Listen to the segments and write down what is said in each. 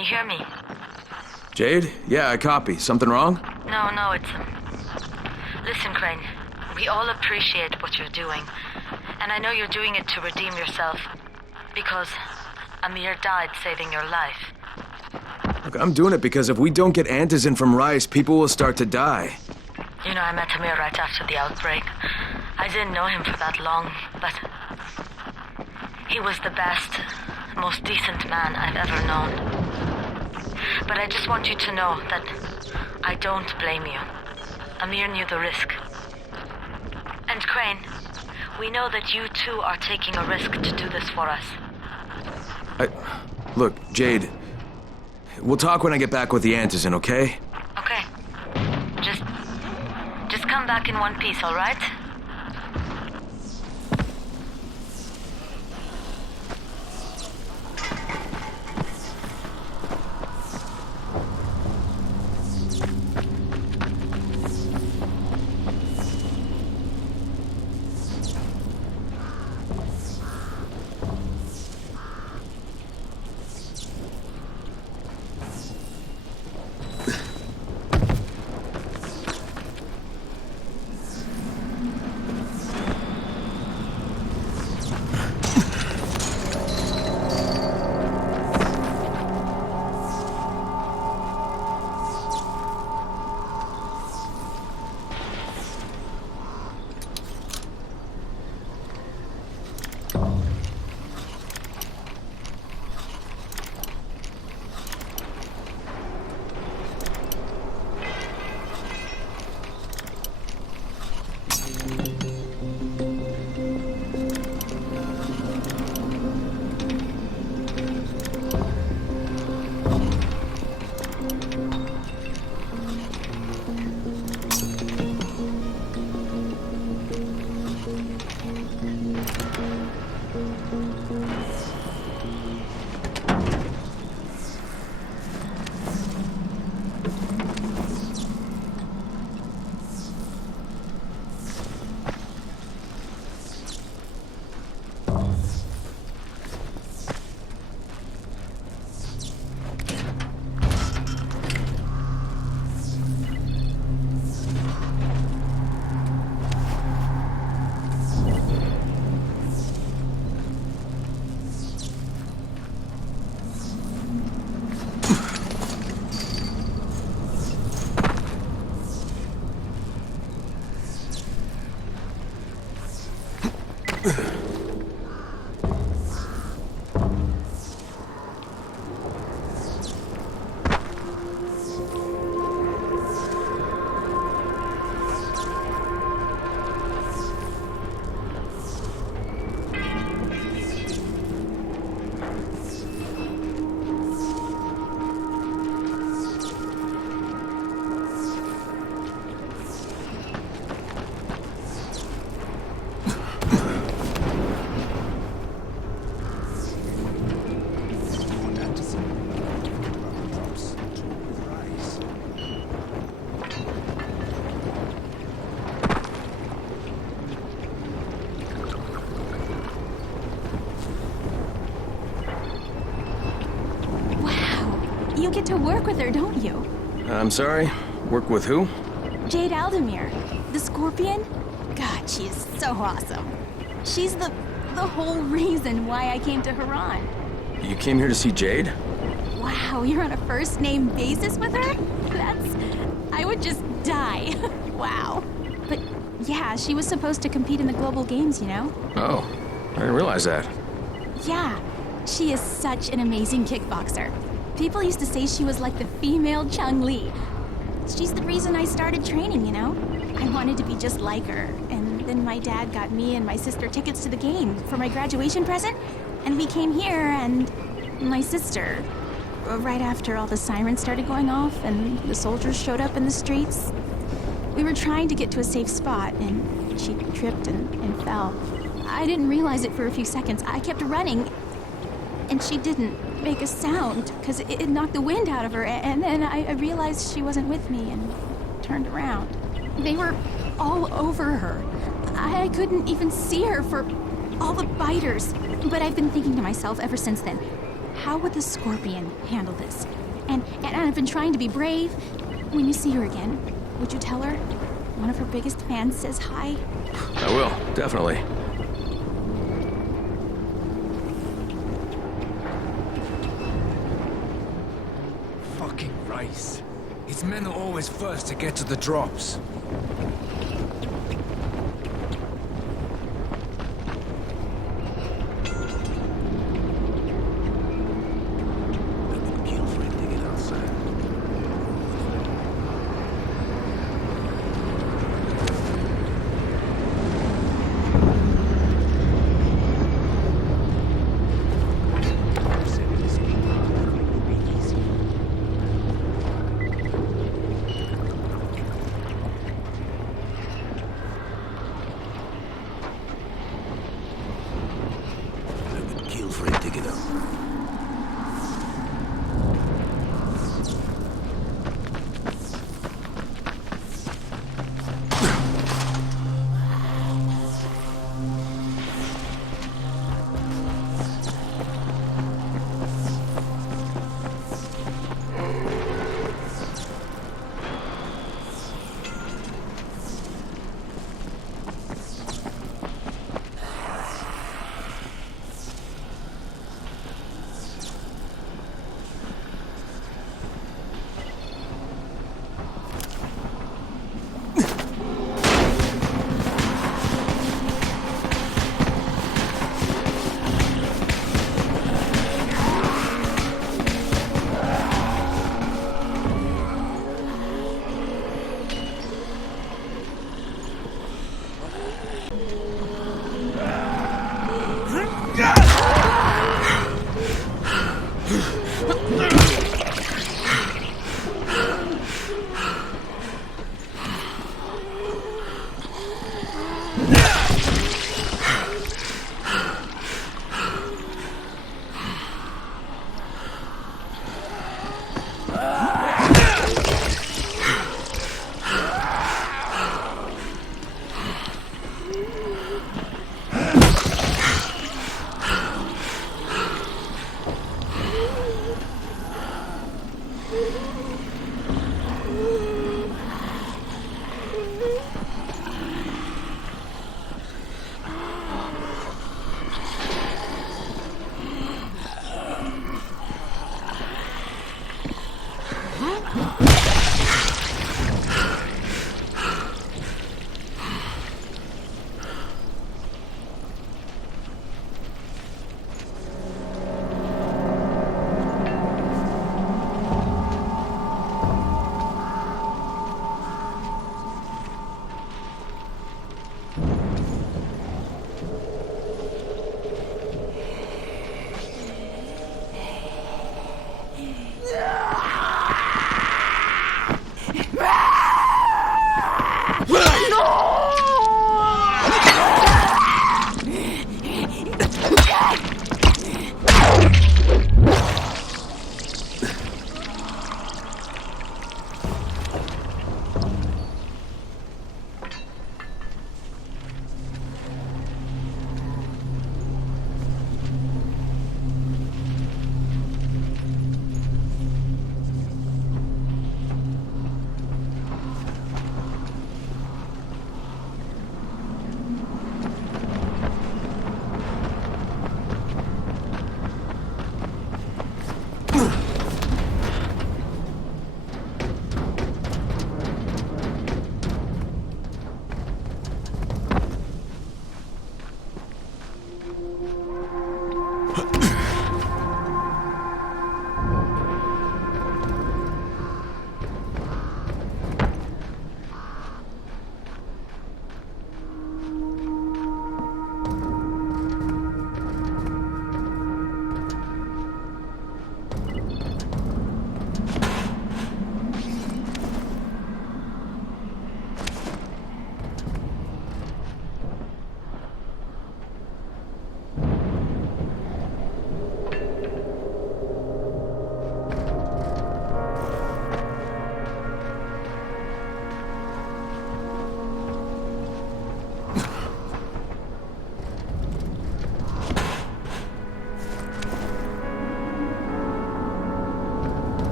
you hear me? Jade? Yeah, I copy. Something wrong? No, it's... Listen, Crane. We all appreciate what you're doing. And I know you're doing it to redeem yourself. Because Amir died saving your life. Look, I'm doing it because if we don't get antizin from Rice, people will start to die. You know, I met Amir right after the outbreak. I didn't know him for that long, but... he was the best, most decent man I've ever known. But I just want you to know that I don't blame you. Amir knew the risk. And Crane, we know that you too are taking a risk to do this for us. Look, Jade, we'll talk when I get back with the antizin, okay? Okay. Just come back in one piece, all right? You get to work with her, don't you? I'm sorry? Work with who? Jade Aldemir, the Scorpion. God, she is so awesome. She's the whole reason why I came to Haran. You came here to see Jade? Wow, you're on a first-name basis with her? I would just die. Wow. But yeah, she was supposed to compete in the global games, you know? Oh, I didn't realize that. Yeah, she is such an amazing kickboxer. People used to say she was like the female Chun-Li. She's the reason I started training, you know? I wanted to be just like her. And then my dad got me and my sister tickets to the game for my graduation present. And we came here and my sister, right after all the sirens started going off and the soldiers showed up in the streets, we were trying to get to a safe spot and she tripped and fell. I didn't realize it for a few seconds. I kept running and she didn't make a sound because it knocked the wind out of her, and then I realized she wasn't with me and turned around. They were all over her. I couldn't even see her for all the biters. But I've been thinking to myself ever since then, How would the Scorpion handle this? And I've been trying to be brave. When you see her again, would you tell her? One of her biggest fans says hi. I will, definitely. Fucking Rice. His men are always first to get to the drops.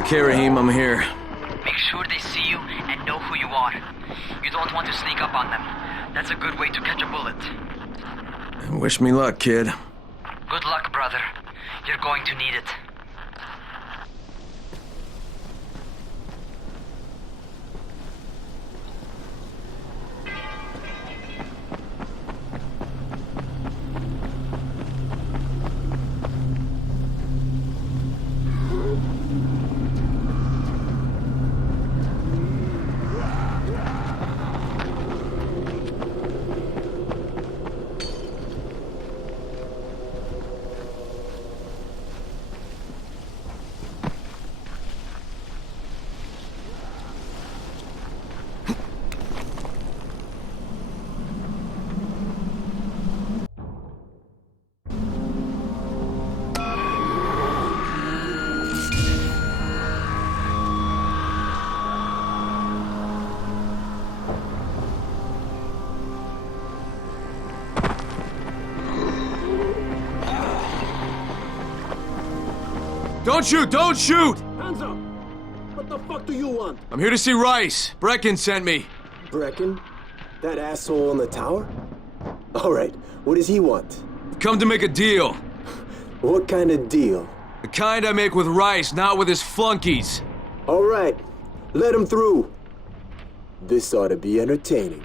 Okay, Raheem, I'm here. Make sure they see you and know who you are. You don't want to sneak up on them. That's a good way to catch a bullet. Wish me luck, kid. Good luck, brother. You're going to need it. Don't shoot! Don't shoot! Hands up! What the fuck do you want? I'm here to see Rice. Brecken sent me. Brecken? That asshole in the tower? Alright, what does he want? Come to make a deal. What kind of deal? The kind I make with Rice, not with his flunkies. Alright, let him through. This ought to be entertaining.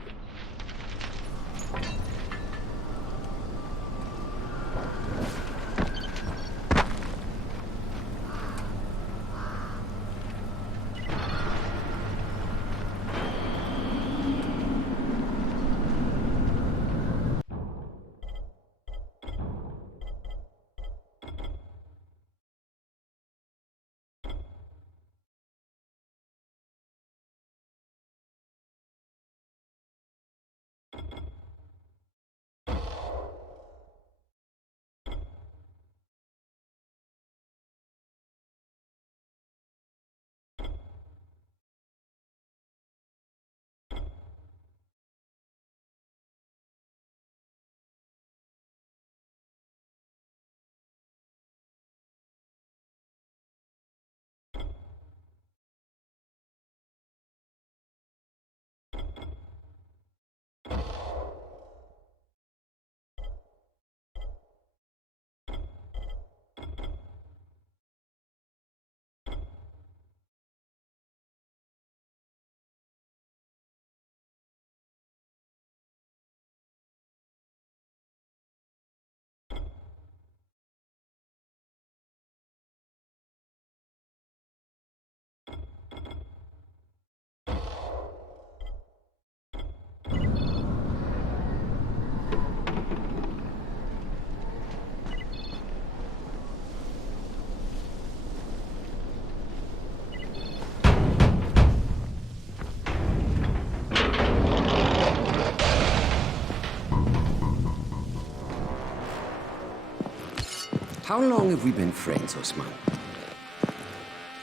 How long have we been friends, Osman?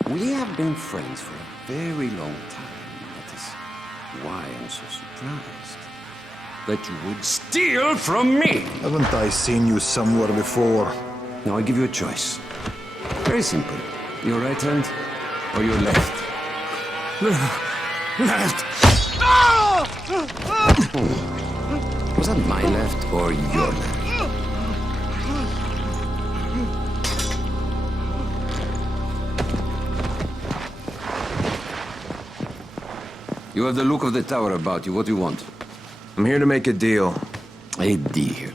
We have been friends for a very long time. That is why I'm so surprised that you would steal from me. Haven't I seen you somewhere before? Now I give you a choice. Very simple. Your right hand or your left? Left! Was that my left or your left? You have the look of the tower about you. What do you want? I'm here to make a deal. A deal.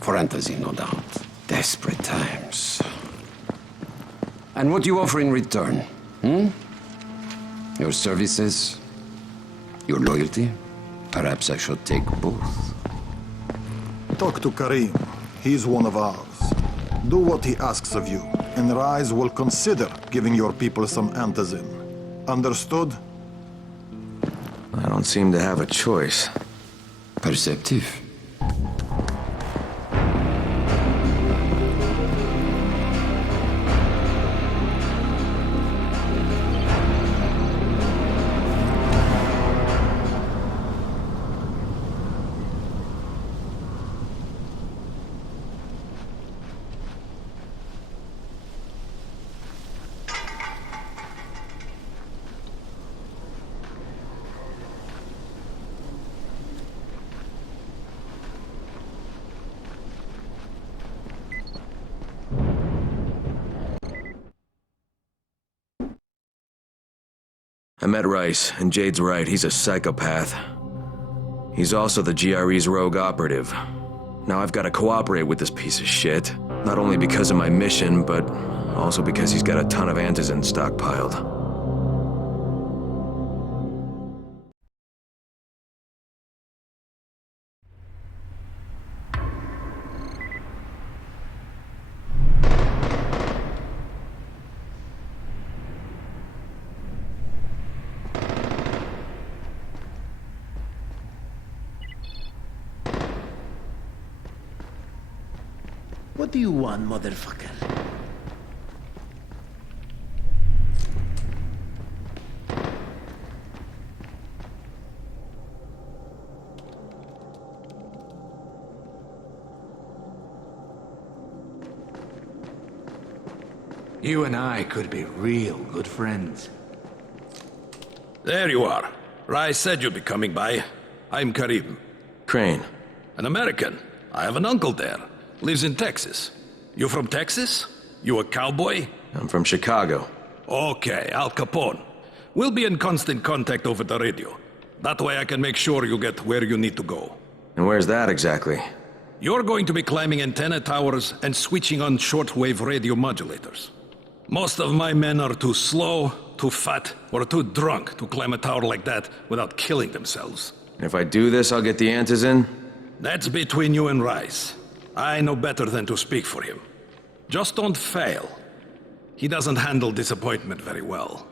For fantasy, no doubt. Desperate times. And what do you offer in return? Your services? Your loyalty? Perhaps I should take both. Talk to Karim. He's one of ours. Do what he asks of you. and Rise will consider giving your people some antizin. Understood? I don't seem to have a choice. Perceptive. I met Rice, and Jade's right, he's a psychopath. He's also the GRE's rogue operative. Now I've got to cooperate with this piece of shit, not only because of my mission, but also because he's got a ton of antizin stockpiled. What do you want, motherfucker? You and I could be real good friends. There you are. Rice said you'd be coming by. I'm Karim. Crane. An American. I have an uncle there. Lives in Texas. You from Texas? You a cowboy? I'm from Chicago. Okay, Al Capone. We'll be in constant contact over the radio. That way I can make sure you get where you need to go. And where's that exactly? You're going to be climbing antenna towers and switching on shortwave radio modulators. Most of my men are too slow, too fat, or too drunk to climb a tower like that without killing themselves. And if I do this, I'll get the antizin? That's between you and Rice. I know better than to speak for him. Just don't fail. He doesn't handle disappointment very well.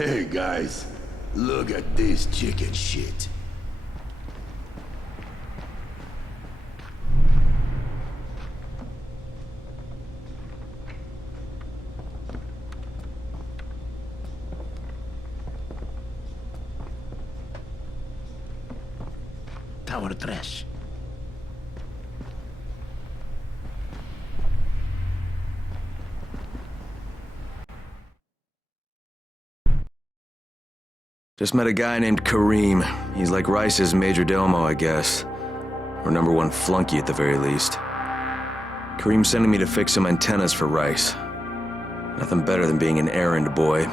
Hey guys, look at this chicken shit. Tower trash. Just met a guy named Kareem. He's like Rice's major domo, I guess. Or number one flunky at the very least. Kareem's sending me to fix some antennas for Rice. Nothing better than being an errand boy.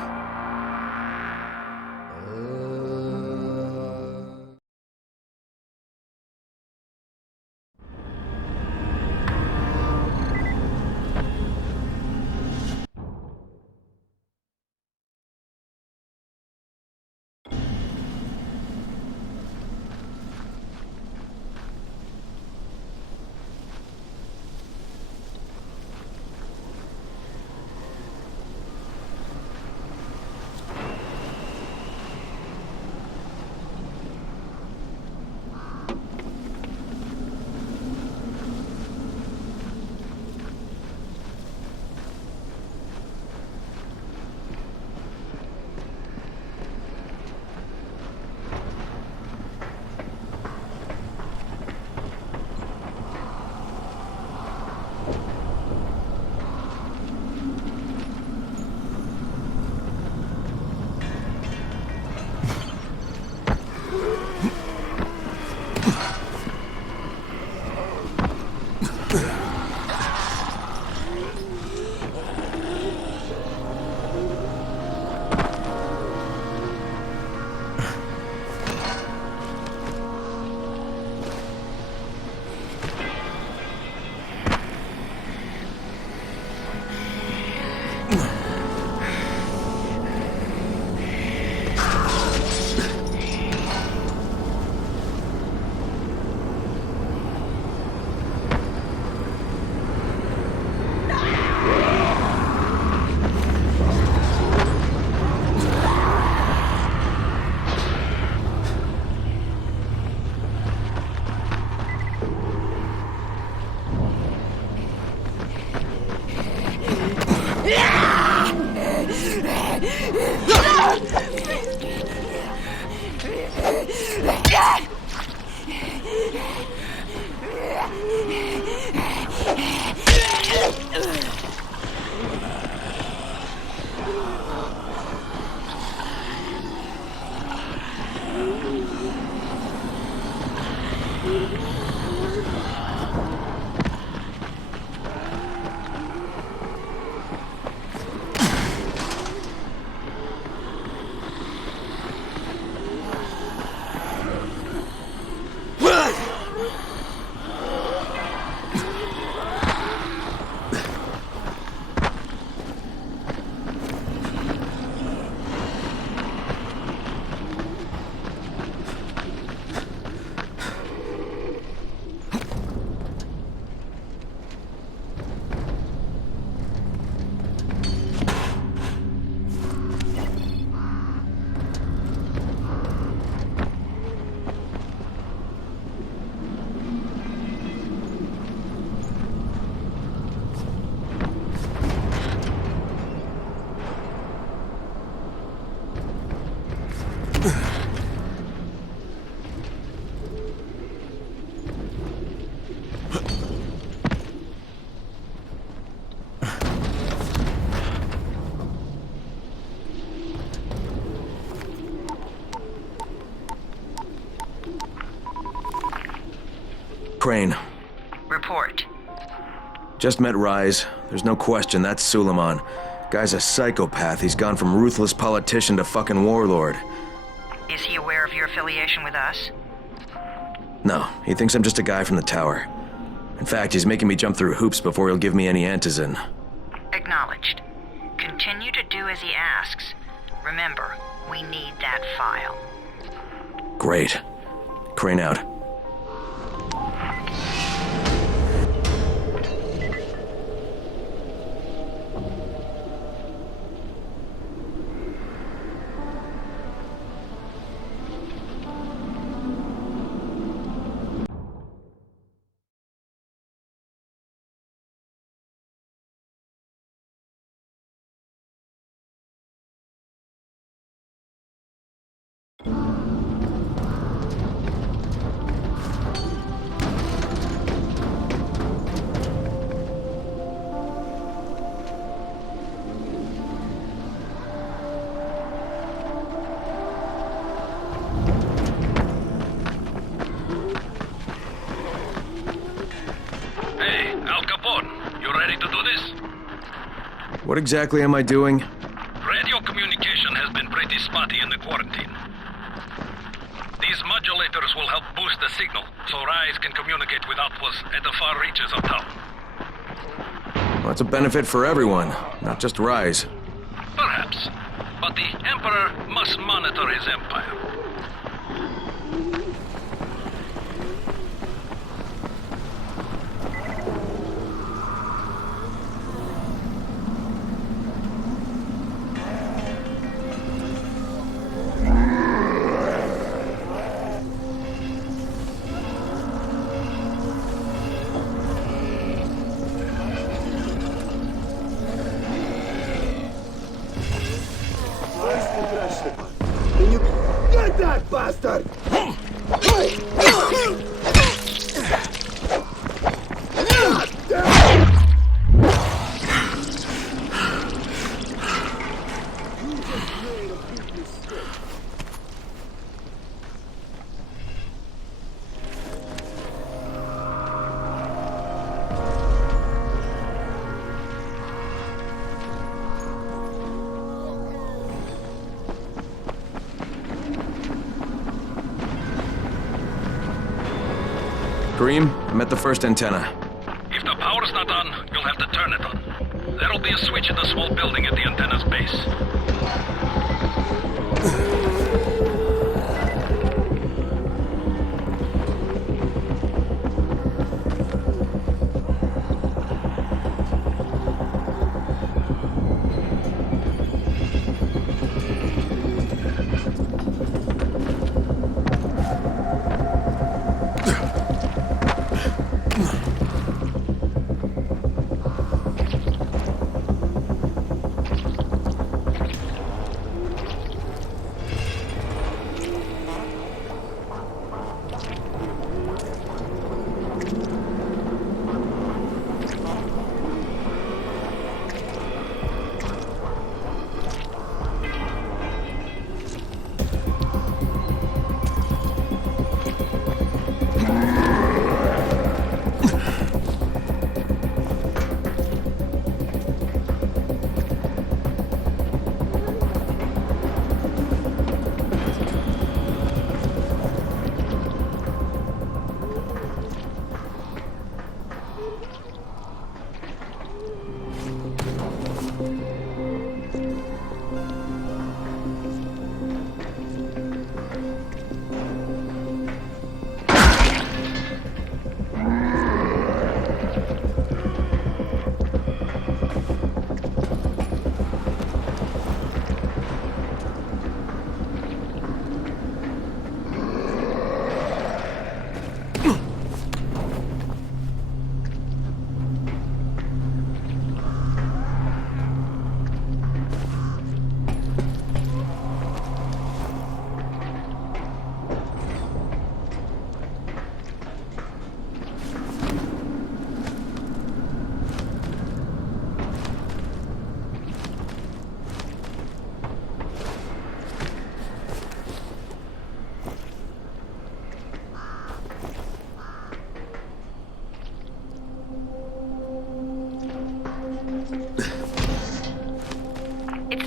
Crane. Report. Just met Rise. There's no question, that's Suleiman. Guy's a psychopath. He's gone from ruthless politician to fucking warlord. Is he aware of your affiliation with us? No, he thinks I'm just a guy from the tower. In fact, he's making me jump through hoops before he'll give me any antizin. Acknowledged. Continue to do as he asks. Remember, we need that file. Great. Crane out. What exactly am I doing? Radio communication has been pretty spotty in the quarantine. These modulators will help boost the signal, so Rise can communicate with outposts at the far reaches of town. Well, it's a benefit for everyone, not just Rise. Perhaps. But the Emperor must monitor his empire. Can you get that bastard? Kareem, I'm at the first antenna. If the power's not on, you'll have to turn it on. There'll be a switch in the small building at the antenna's base.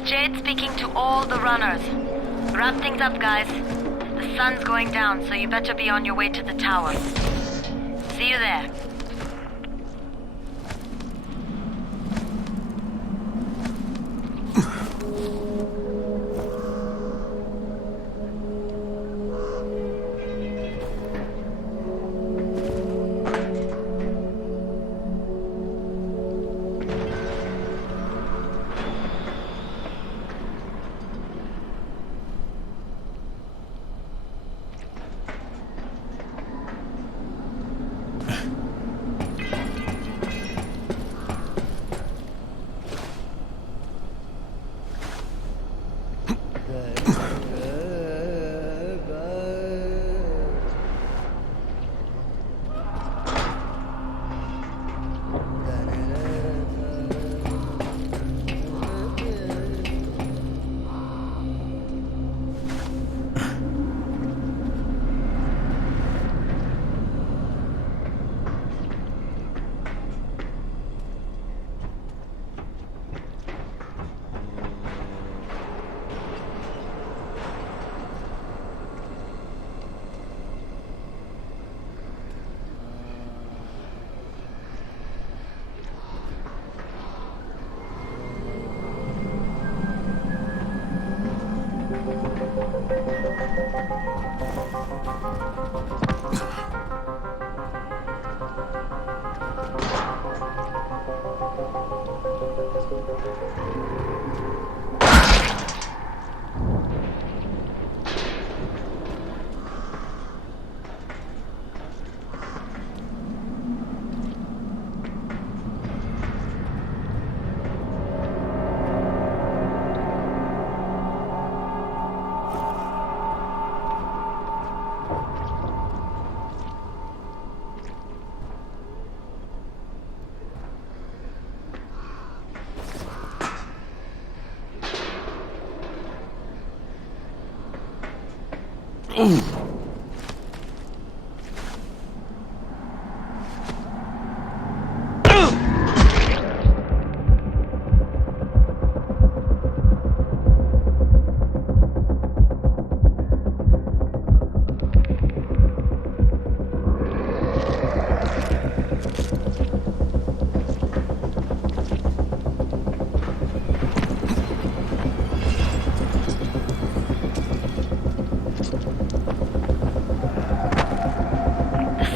Jade speaking to all the runners. Wrap things up, guys. The sun's going down, so you better be on your way to the tower. See you there.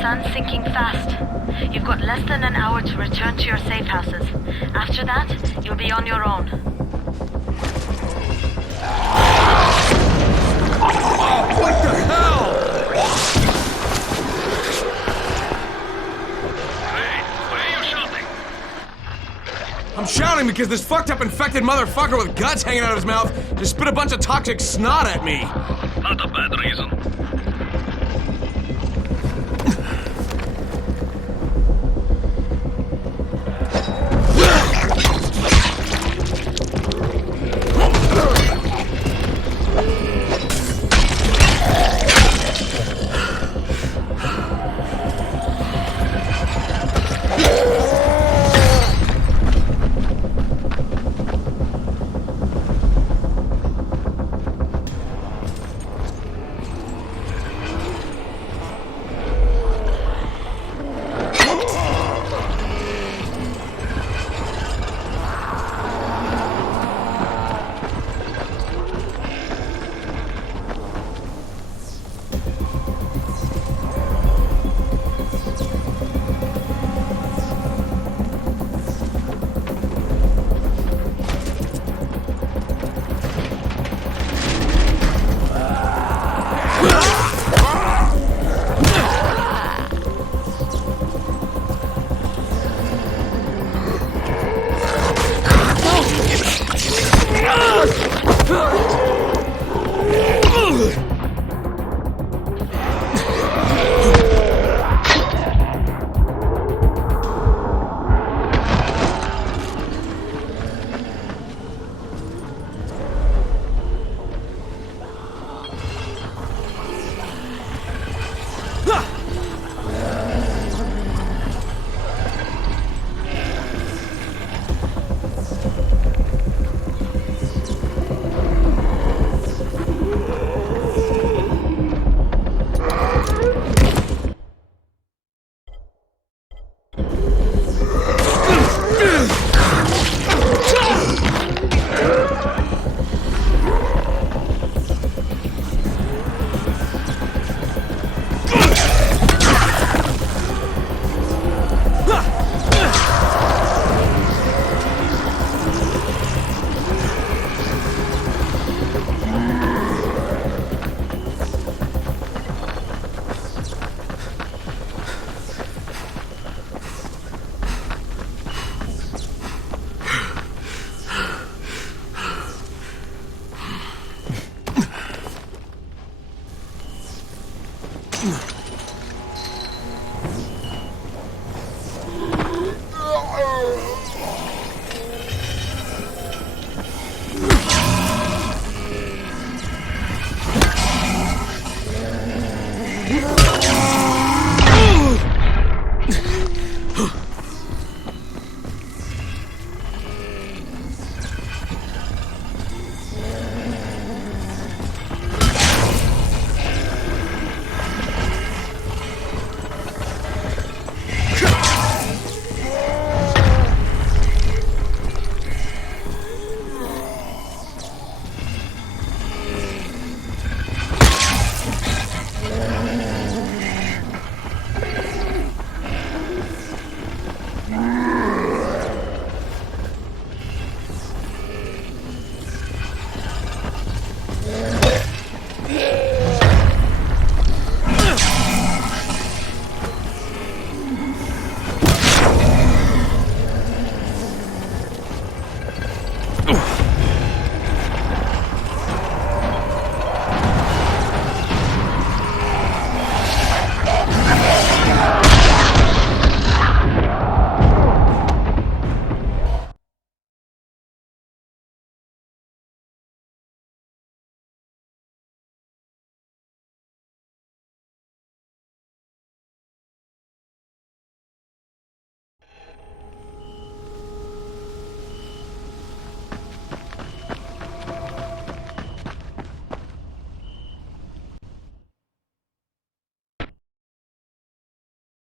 Sun's sinking fast. You've got less than an hour to return to your safe houses. After that, you'll be on your own. Oh, what the hell? Hey, why are you shouting? I'm shouting because this fucked up infected motherfucker with guts hanging out of his mouth just spit a bunch of toxic snot at me. Not a bad reason.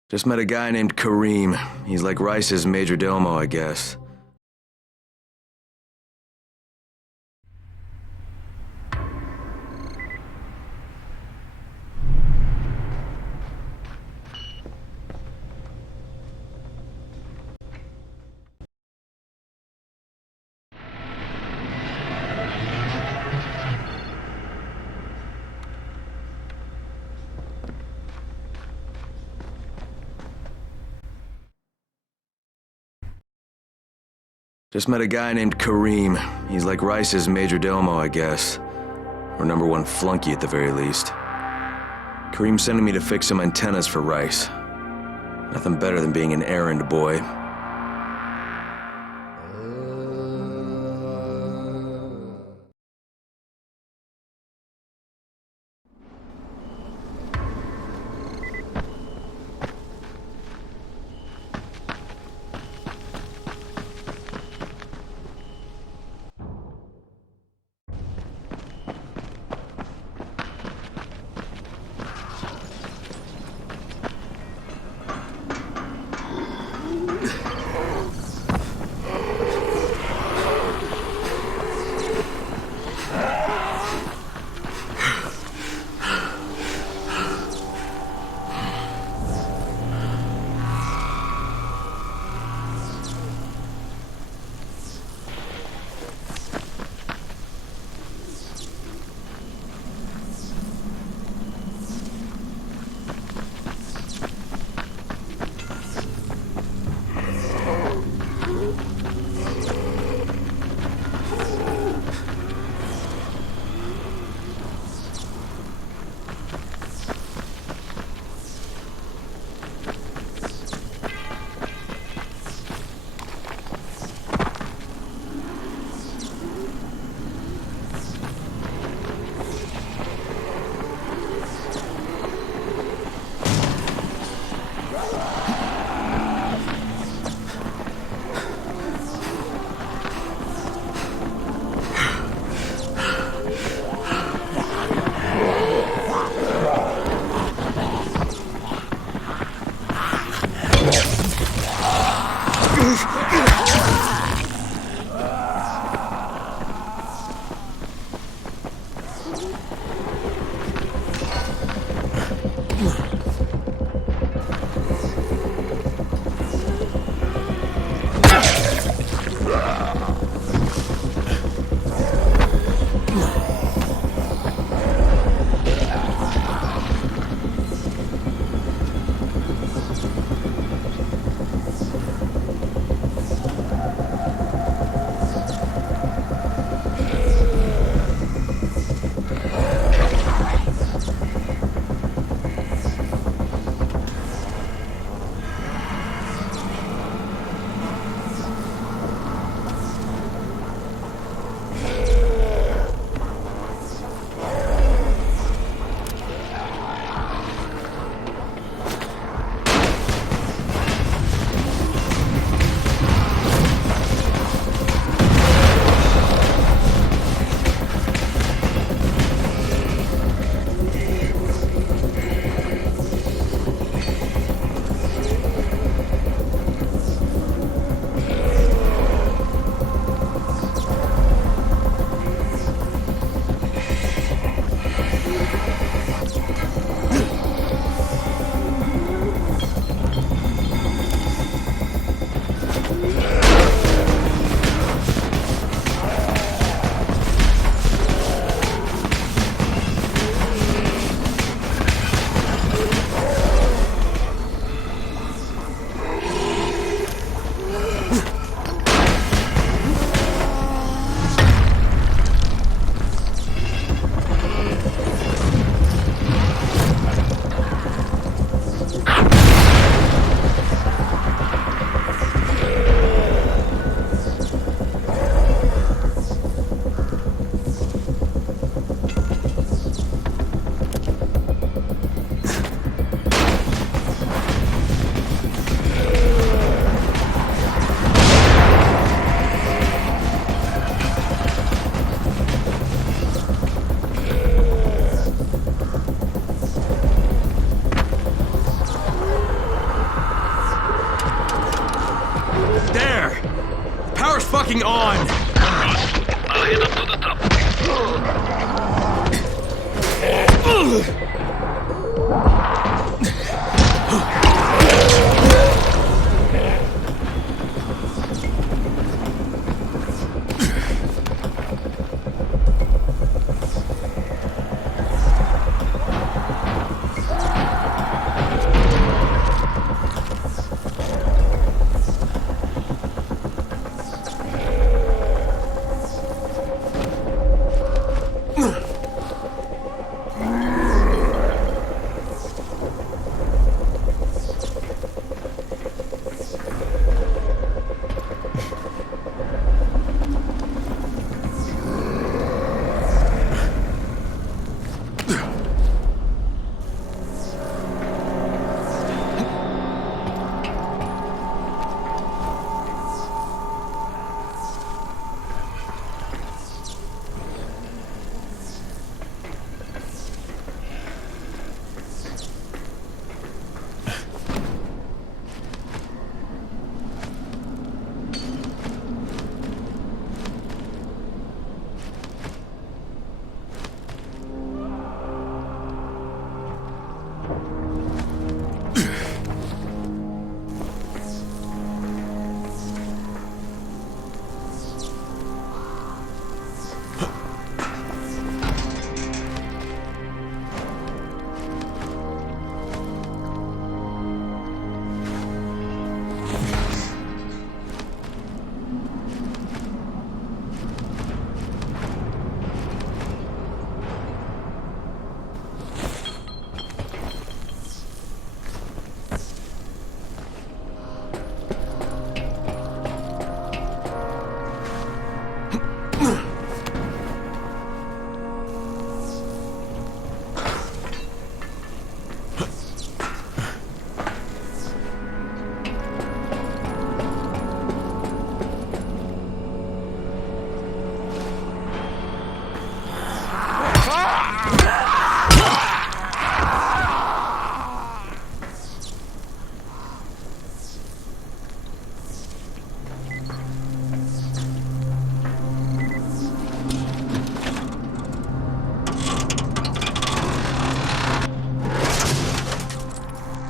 Just met a guy named Kareem. He's like Rice's major domo, I guess. Just met a guy named Kareem. He's like Rice's major domo, I guess. Or number one flunky at the very least. Kareem's sending me to fix some antennas for Rice. Nothing better than being an errand boy.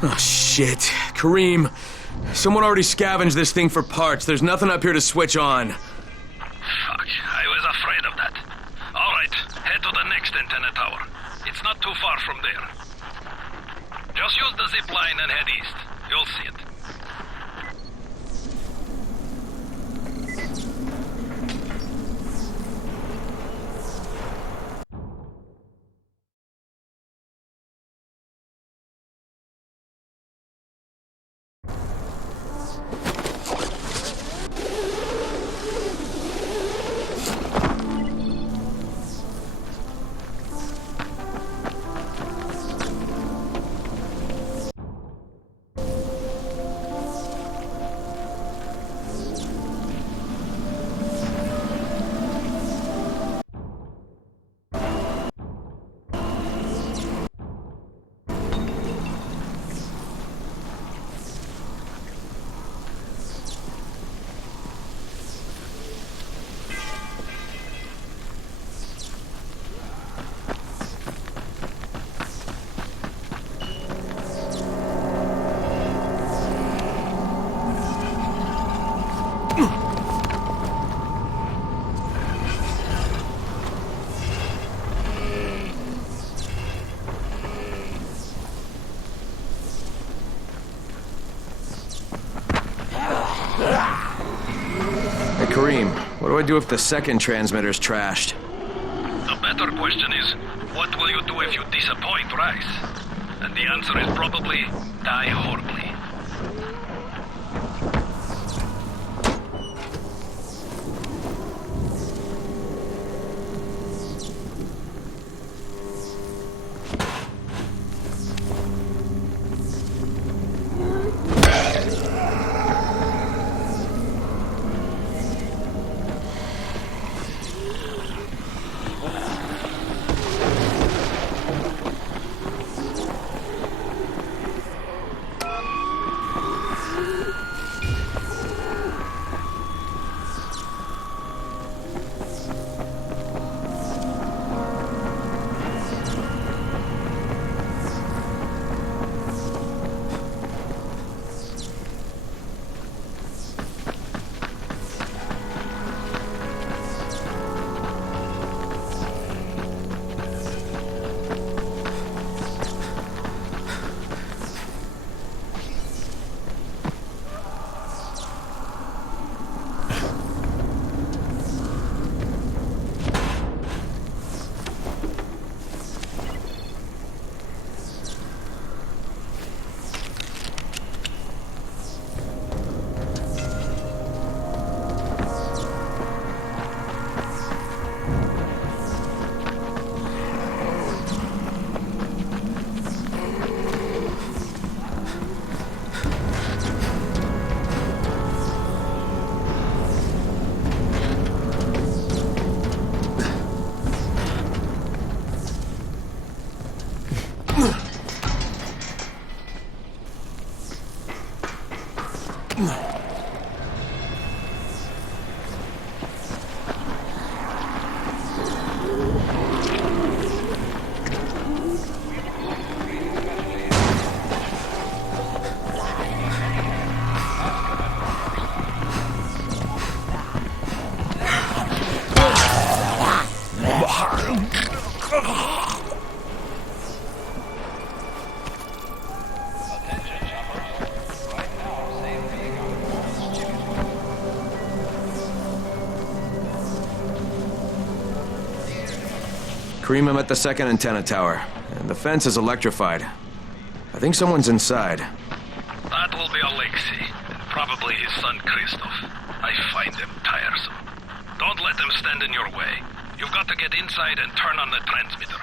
Oh, shit. Kareem, someone already scavenged this thing for parts. There's nothing up here to switch on. Fuck, I was afraid of that. All right, head to the next antenna tower. It's not too far from there. Just use the zip line and head east. You'll see it. Kareem, what do I do if the second transmitter's trashed? The better question is, what will you do if you disappoint Rice? And the answer is probably, die horribly. Kareem, I'm at the second antenna tower, and the fence is electrified. I think someone's inside. That will be Alexei, and probably his son Christoph. I find them tiresome. Don't let them stand in your way. You've got to get inside and turn on the transmitter.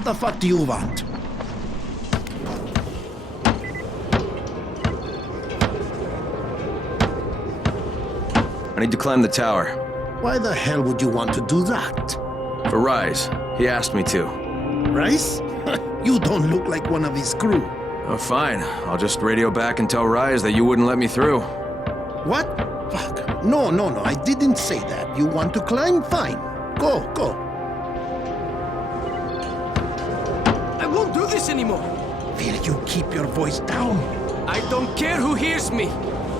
What the fuck do you want? I need to climb the tower. Why the hell would you want to do that? For Rise. He asked me to. Rice? You don't look like one of his crew. Oh, fine. I'll just radio back and tell Rise that you wouldn't let me through. What? Fuck. No, I didn't say that. You want to climb? Fine. Go. I won't do this anymore. Will you keep your voice down? I don't care who hears me.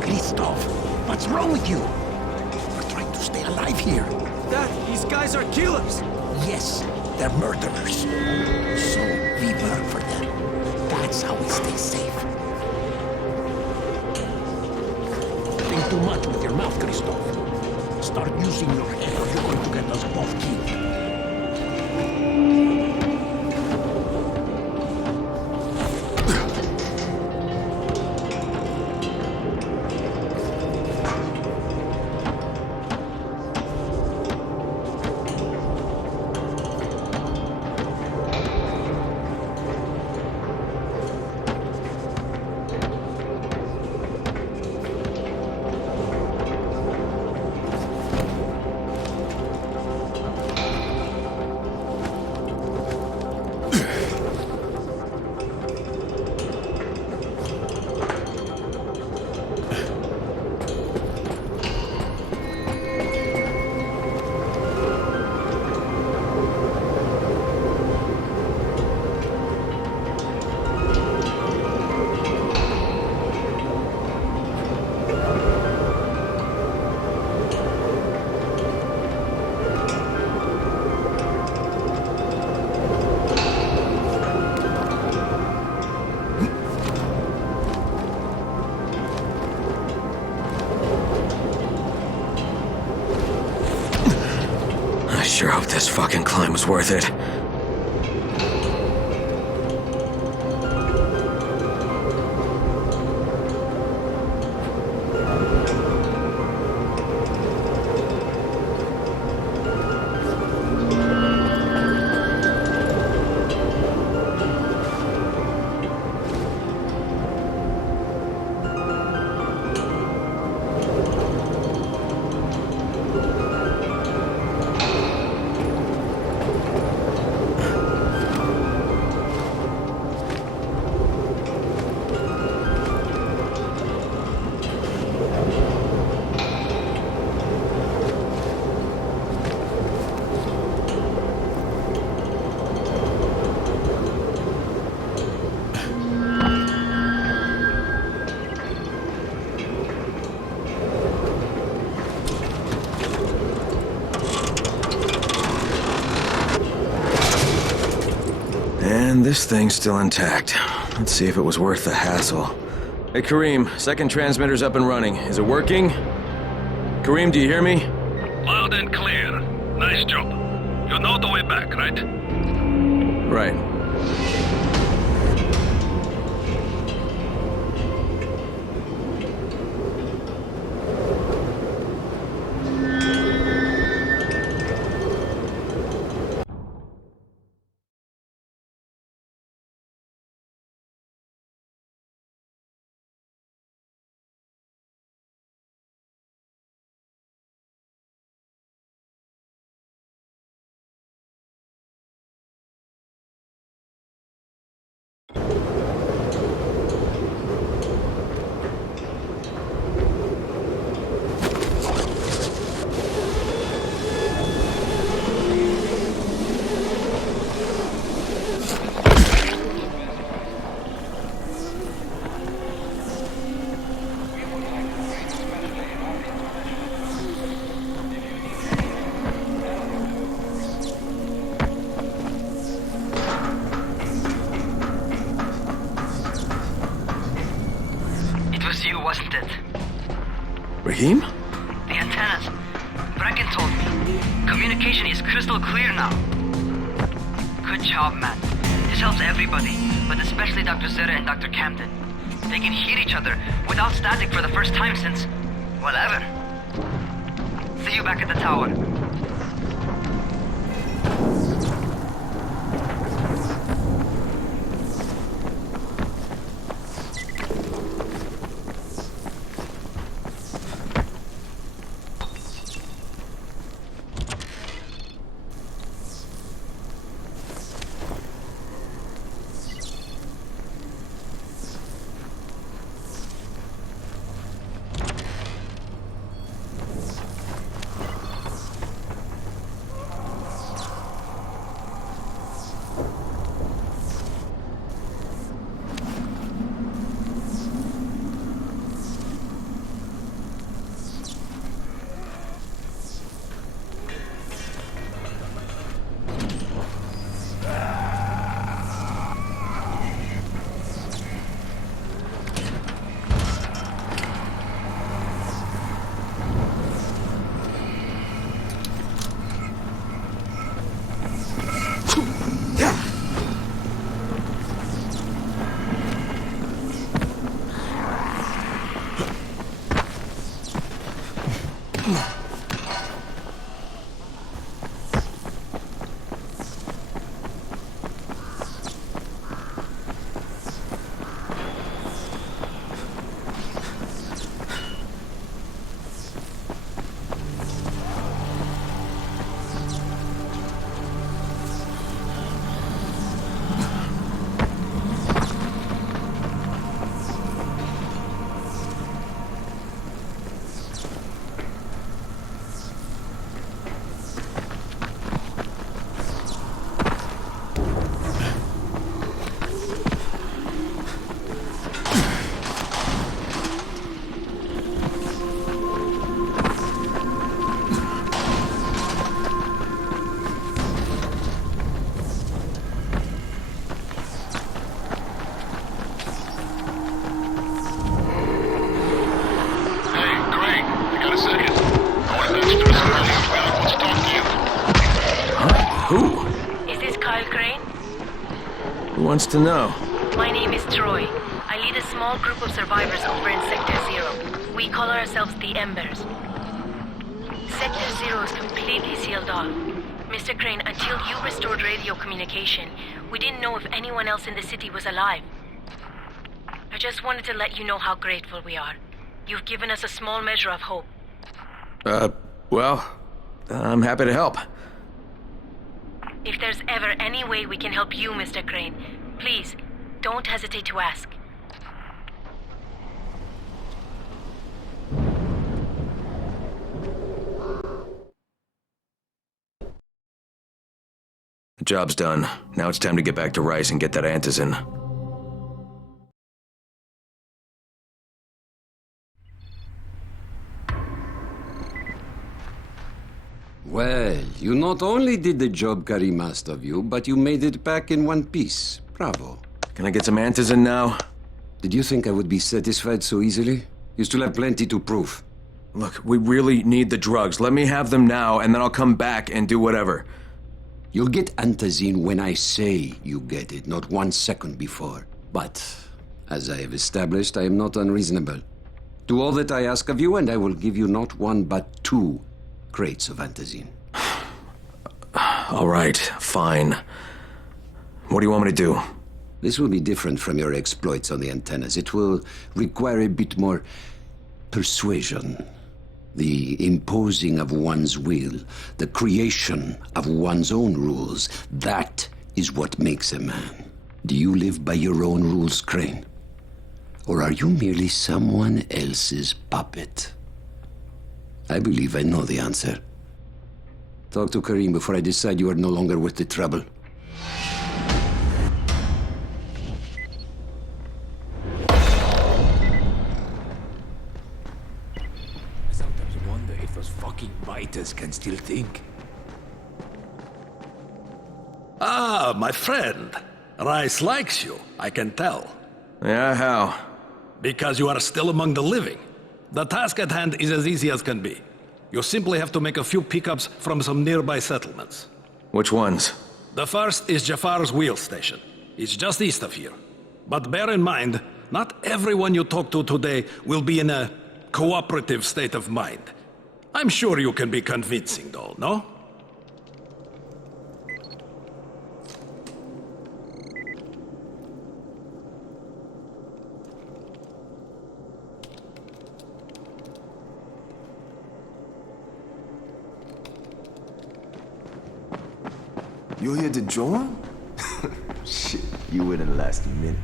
Christoph, what's wrong with you? We're trying to stay alive here. Dad, these guys are killers. Yes, they're murderers. So we work for them. That's how we stay safe. Think too much with your mouth, Christoph. Start using your head or you're going to get us both killed. I sure hope this fucking climb was worth it. And this thing's still intact. Let's see if it was worth the hassle. Hey, Kareem, second transmitter's up and running. Is it working? Kareem, do you hear me? Loud and clear. Nice job. You know the way back, right? Right. Wasn't it? Raheem? The antennas. Brecken told me. Communication is crystal clear now. Good job, man. This helps everybody, but especially Dr. Zeta and Dr. Camden. They can hear each other without static for the first time since, well, ever. See you back at the tower. Who? Is this Kyle Crane? Who wants to know? My name is Troy. I lead a small group of survivors over in Sector Zero. We call ourselves the Embers. Sector Zero is completely sealed off. Mr. Crane, until you restored radio communication, we didn't know if anyone else in the city was alive. I just wanted to let you know how grateful we are. You've given us a small measure of hope. Well, I'm happy to help. If there's ever any way we can help you, Mr. Crane, please, don't hesitate to ask. The job's done. Now it's time to get back to Rice and get that antizin. Well, you not only did the job Karim asked of you, but you made it back in one piece. Bravo. Can I get some antizin now? Did you think I would be satisfied so easily? You still have plenty to prove. Look, we really need the drugs. Let me have them now, and then I'll come back and do whatever. You'll get antizin when I say you get it, not 1 second before. But, as I have established, I am not unreasonable. Do all that I ask of you, and I will give you not 1 but 2 crates of antizin. All right, fine. What do you want me to do? This will be different from your exploits on the antennas. It will require a bit more persuasion. The imposing of one's will, the creation of one's own rules. That is what makes a man. Do you live by your own rules, Crane? Or are you merely someone else's puppet? I believe I know the answer. Talk to Karim before I decide you are no longer worth the trouble. I sometimes wonder if those fucking biters can still think. Ah, my friend. Rice likes you, I can tell. Yeah, how? Because you are still among the living. The task at hand is as easy as can be. You simply have to make a few pickups from some nearby settlements. Which ones? The first is Jafar's wheel station. It's just east of here. But bear in mind, not everyone you talk to today will be in a cooperative state of mind. I'm sure you can be convincing, though, no? You're here to join? Shit, you wouldn't last a minute.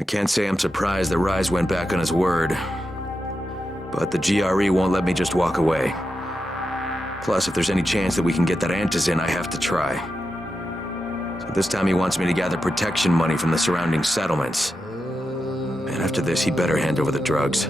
I can't say I'm surprised that Rise went back on his word. But the GRE won't let me just walk away. Plus, if there's any chance that we can get that antizin, I have to try. So this time he wants me to gather protection money from the surrounding settlements. And after this, he better hand over the drugs.